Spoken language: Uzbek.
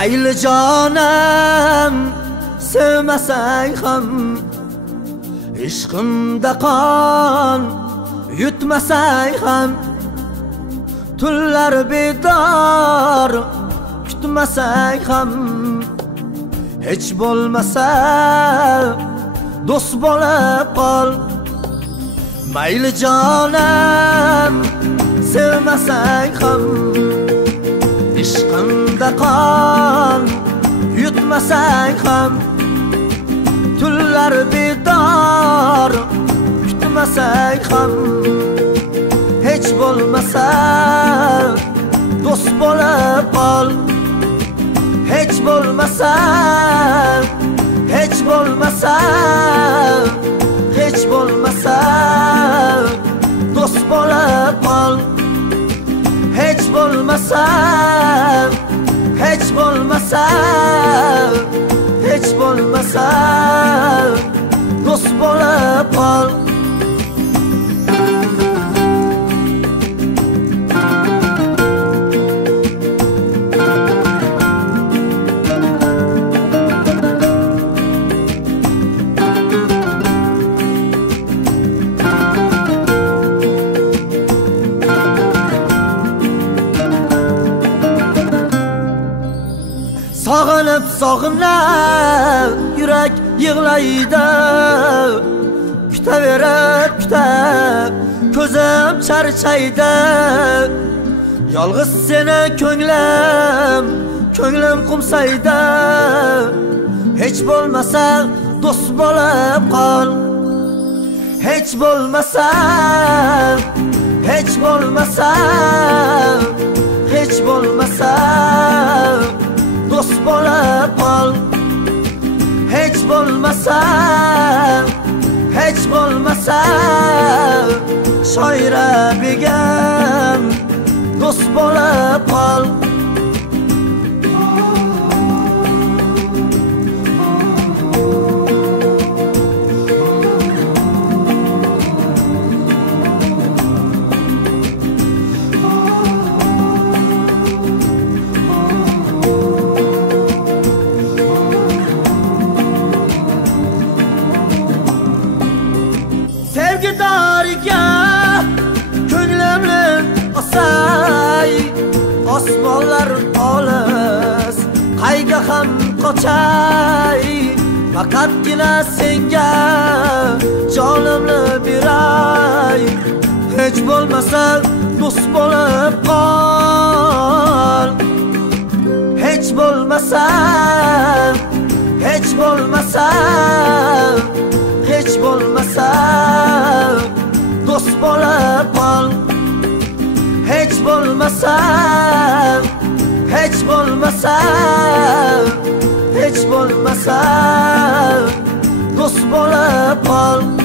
mayli jonim sevmasang ham, ishqimda qon yutmasang ham, tunlar bedor kutmasang ham, hech bo'lmasa do'st bo'lib qol. Mayli jonim sevmasang ham, ishqimda qon yutmasang ham, tunlar bedor kutmasang ham, hech bo'lmasa do'st bo'lib qol. Hech bo'lmasa, hech bo'lmasa, hech bo'lmasa do'st bo'lib qol. Hech bo'lmasa, hech bo'lmasa, hech bo'lmasa do'st bo'lib qol. Sog'inib sog'inib yurak yig'laydi, kutaverib kutab ko'zim charchaydi. Yolg'iz seni ko'nglim qumsaydi. Hech bo'lmasa do'st bo'lib qol. Hech bo'lmasa, hech bo'lmasa, hech bo'lmasa do'st bo'lib qol. Hech bo'lmasa, hech bo'lmasa shoira begim do'st bo'lib qol. Sevgidoriga ko'nglimni osay, osmonlar olis qayga ham qochay. Faqatgina senga jonimni beray. Hech bo'lmasa do'st bo'lib qol. Hech bo'lmasa, hech bo'lmasa, hech bo'lmasa do'st bo'lib qol. Hech bo'lmasa, hech bo'lmasa, hech bo'lmasa do'st bo'lib qol.